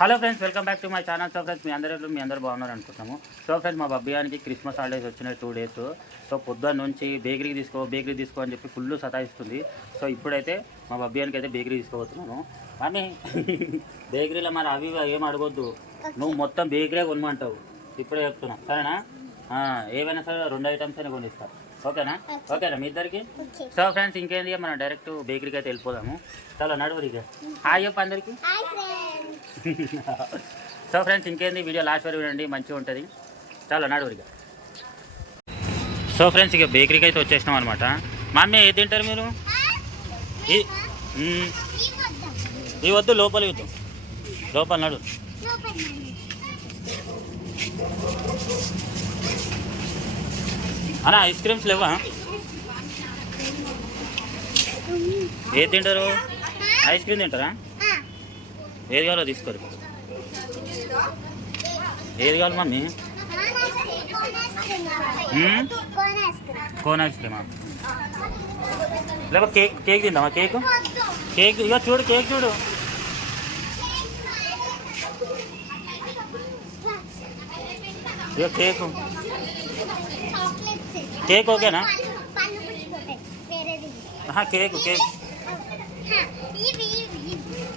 Hello friends welcome back to my channel so friends మీ అందరూ మీ అందరూ బాగున్నారు అనుకుంటున్నాము. సో ఫ్రెండ్స్ మా బబ్బియానికి క్రిస్మస్ హాలిడేస్ వచ్చినాయి టూ డేస్ సో పొద్దున్న నుంచి బేకరీకి తీసుకో బేకరీ తీసుకో అని చెప్పి ఫుల్ సతాయిస్తుంది. సో ఇప్పుడైతే మా బబ్బియానికి అయితే బేకరీ తీసుకోబోతున్నాను. కానీ బేకరీలో మరి అవి ఏం అడగొద్దు. నువ్వు మొత్తం బేకరీ కొనమంటావు. ఇప్పుడే చెప్తున్నా. సరేనా? ఏవైనా సరే రెండు ఐటమ్స్ అయినా కొనిస్తా. ఓకేనా? ఓకేనా మీ ఇద్దరికి? సో ఫ్రెండ్స్ ఇంకేంది మనం డైరెక్ట్ బేకరీకి అయితే వెళ్ళిపోదాము. చాలా నడువురిగా హాయ్ చెప్పు అందరికీ. సో ఫ్రెండ్స్ ఇంకేంది? వీడియో లాస్ట్ వరకు చూడండి. మంచిగా ఉంటుంది. చాలా నడువురిగా సో ఫ్రెండ్స్ ఇక బేకరీకి అయితే వచ్చేసినాం అనమాట మమ్మీ ఏది తింటారు మీరు? ఈ వద్దు లోపల వద్దు లోపల నడు. అన్న ఐస్ క్రీమ్స్ లేవా? ఏది తింటారు? ఐస్ క్రీమ్ తింటారా? ఏది కావాలో తీసుకోరు ఏది కావాలి మమ్మీ మ్మ్? కోన్ ఐస్ క్రీమా లేకపోతే కేక్ కేక్ తిందామా కేక్ కేక్ ఇక చూడు కేక్ చూడు ఇక కేక్ కేక్ ఓకేనా ఆహా, కేక్ కేక్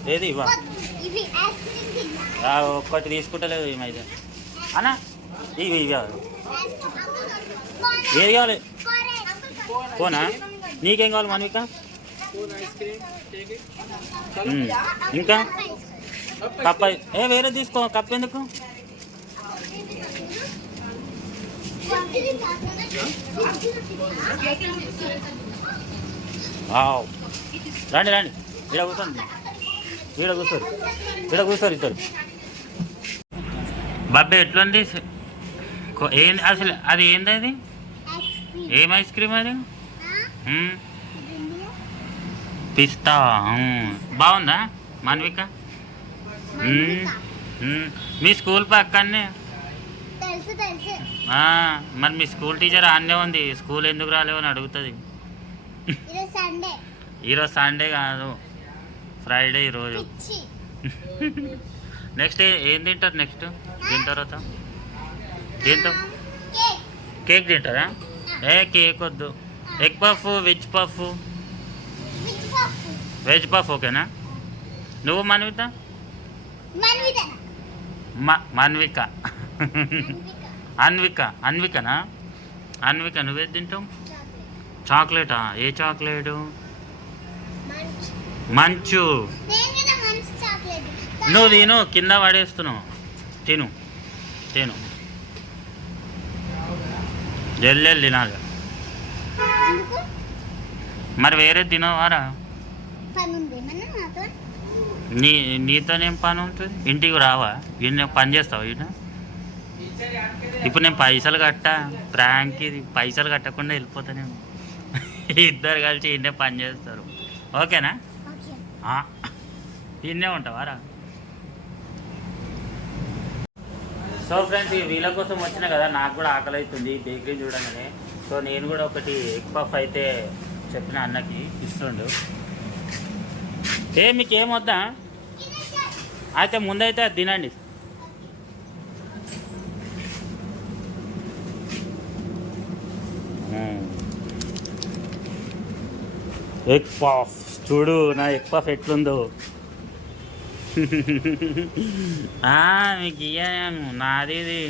ఏది ఇవ్వ ఆ, ఒక్కటి తీసుకుంటలేదు ఏమైతే అన్నా ఇవి ఇవి కావాలి. ఏది కావాలి? కోనా నీకేం కావాలి మనవిక. ఇంకా? కప్ప ఏ వేరే తీసుకో. కప్ ఎందుకు. రండి రండి. ఇక్కడ కూర్చోండి. ఇక్కడ కూర్చోరు. ఇక్కడ కూర్చోరు ఇద్దరు. ఎట్లుంది? ఏం అసలు అది ఏంది అది? ఏం ఐస్ క్రీమ్ అది. పిస్తా. బాగుందా మాన్విక. మీ స్కూల్ పక్కనే తెలుసు తెలుసు. ఆ, మరి మీ స్కూల్ టీచర్ ఆన్నే ఉంది. స్కూల్ ఎందుకు రాలేవు అని అడుగుతుంది. ఈరోజు సండే కాదు. ఫ్రైడే ఈరోజు నెక్స్ట్ ఏం తింటారు నెక్స్ట్ దీని తర్వాత? దీంతో? కేక్ తింటారా? ఏ కేక్ వద్దు. Egg puff veg puff veg puff ఓకేనా నువ్వు మన్విత మన్విక అన్విక అన్వికనా అన్విక నువ్వేది తింటావు? చాక్లెటా ఏ చాక్లెట్ మంచి. నువ్వు తిను కింద పడేస్తున్నావు. తిను తిను. జల్లెలు తినాలి మరి వేరే తినవారా? నీ నీతోనేం పని ఉంటుంది ఇంటికి రావా? ఈయన పని చేస్తావా ఈయన ఇప్పుడు నేను పైసలు కట్టా. ప్రాంక్కి పైసలు కట్టకుండా వెళ్ళిపోతానే ఇద్దరు కలిసి ఈయనే పని చేస్తారు. ఓకేనా? తిన్నే ఉంటావా రా ఉంటావారా? సో ఫ్రెండ్స్ ఈ వీళ్ళ కోసం వచ్చిన కదా నాకు కూడా ఆకలి అవుతుంది బేకరీ చూడగానే. సో నేను కూడా ఒకటి ఎగ్ పఫ్ అయితే చెప్పిన అన్నకి ఇస్తుండు. ఏ మీకు ఏం వద్దా? అయితే ముందైతే అది తినండి. Egg puff. చూడు నా పఫ్ ఎట్లుందో ఆ, మీకు ఇయ్యాను నాది ఇది.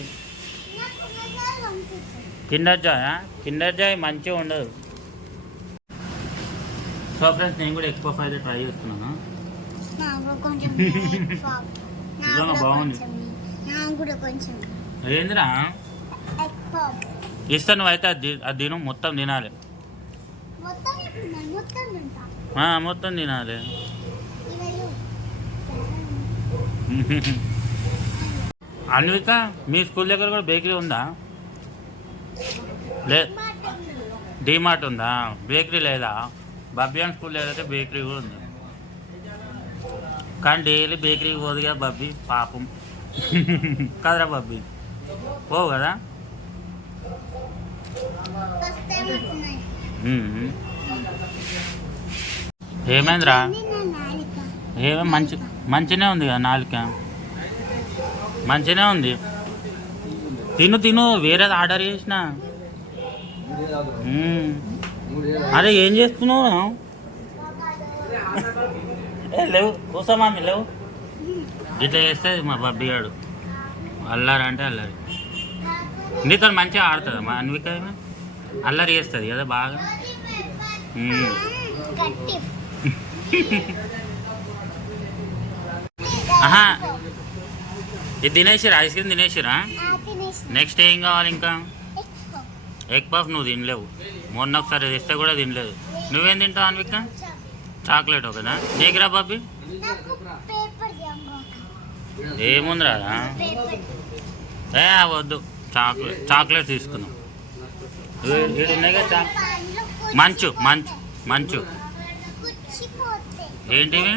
కిండర్ జాయ్ కిండర్ జాయ్ మంచిగా ఉండదు. సో ఫ్రెండ్స్ నేను కూడా పఫ్ అయితే ట్రై చేస్తున్నాను. నిజంగా బాగుంది. ఏందిరా? ఎగ్ పఫ్ ఇస్తాను నువ్వైతే అది తి- అది తిను మొత్తం తినాలి. మొత్తం మొత్తం తినాలి. అన్విక మీ స్కూల్ దగ్గర కూడా బేకరీ ఉందా? లే డిమార్ట్ ఉందా? బేకరీ లేదా? బబ్బియాన్ స్కూల్ లేదైతే బేకరీ కూడా ఉంది. కానీ డైలీ బేకరీకి పోదుగా బబ్బి పాపం. కదరా బబ్బి. పోవు కదా. ఏమైందిరా? ఏమో మంచి మంచినే ఉంది కదా నాలుక? మంచిగానే ఉంది. తిను తిను వేరేది ఆర్డర్ చేసిన. అరే ఏం చేస్తున్నావు? లేవు కూసో మామి లేవు. ఇట్లా చేస్తుంది మా బబ్బీ గాడు. అల్లారి అంటే అల్లరి. నీతో మంచిగా ఆడుతుంది మా అన్విక. అల్లరి చేస్తుంది కదా బాగా? ఆహా. ఇది తినేసిరా ఐస్ క్రీమ్ తినేసిరా? నెక్స్ట్ ఏం కావాలి ఇంకా? ఎగ్ పఫ్ నువ్వు తినలేవు. మొన్న ఒకసారి తెస్తే కూడా తినలేదు. నువ్వేం తింటావు అన్విక చాక్లెట్. ఒకదా నీకురా బాబీ ఏముందిరా? ఏ వద్దు. చాక్లెట్ చాక్లెట్ తీసుకుందాం. మంచు మంచు మంచు. ఏంటివి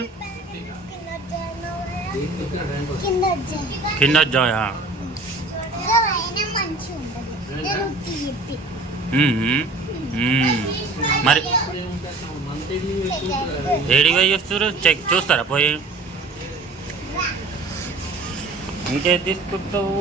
కింద జాయా? మరి పోయి చూస్తారు చెక్ చూస్తారా? పోయి. ఇంకేం తీసుకుంటావు?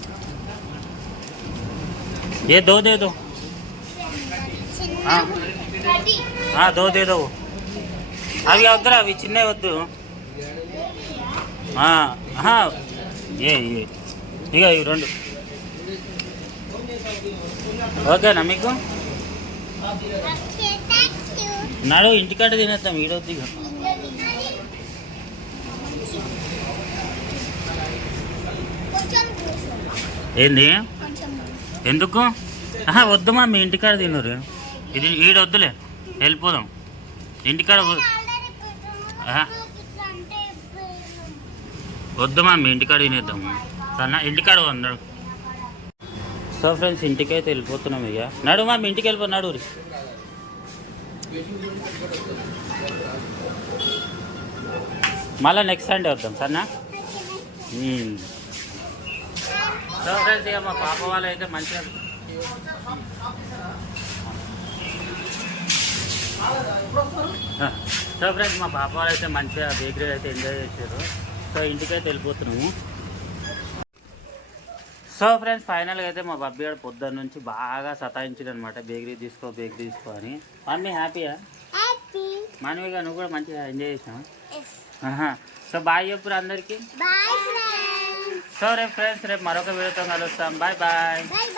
ये दो दे दो हाँ हाँ दो दे दो అవి వద్దురా అవి చిన్నవి వద్దు ఆ, ఆహా, ఏ ఏ ఇక ఇవి రెండు ఓకేనా మీకు నాడు ఇంటికాడ తినేద్దాం ఈడొద్దు ఇక కొంచెం ఏంది కొంచెం ఎందుకు? ఆహా వద్దుమా మీ ఇంటికాడ తినరు ఇది ఈడొద్దులే వెళ్ళిపోదాం. ఇంటికాడ వ- ఆహా. వద్దుమా మీ ఇంటికాడ తినేద్దాము సన్నా ఇంటికాడ ఉన్నాడు సో ఫ్రెండ్స్ ఇంటికైతే వెళ్ళిపోతున్నాం ఇక. నడు మా మీ ఇంటికి వెళ్ళిపో నడు ఊరి. మళ్ళా నెక్స్ట్ సండే వద్దాం సన్నా. సో ఫ్రెండ్స్ ఇక మా పాప వాళ్ళు అయితే మంచిగా సో ఫ్రెండ్స్ మా పాప వాళ్ళు అయితే మంచిగా బేకరీ అయితే ఎంజాయ్ చేశారు సో ఇంటికైతే వెళ్ళిపోతున్నాము. సో ఫ్రెండ్స్ ఫైనల్గా అయితే మా బబ్బీ గారు పొద్దున్న నుంచి బాగా సతాయించాడు అనమాట బేకరీ తీసుకో బేకరీ తీసుకో అని. మమ్మీ హ్యాపీయా హ్యాపీ మనవిగా నువ్వు కూడా మంచిగా ఎంజాయ్ చేసావు సో బాయ్ చెప్పురు అందరికీ. సో రేపు ఫ్రెండ్స్ రేపు మరొక వీడియోతో కలుస్తాం బాయ్ బాయ్ బాయ్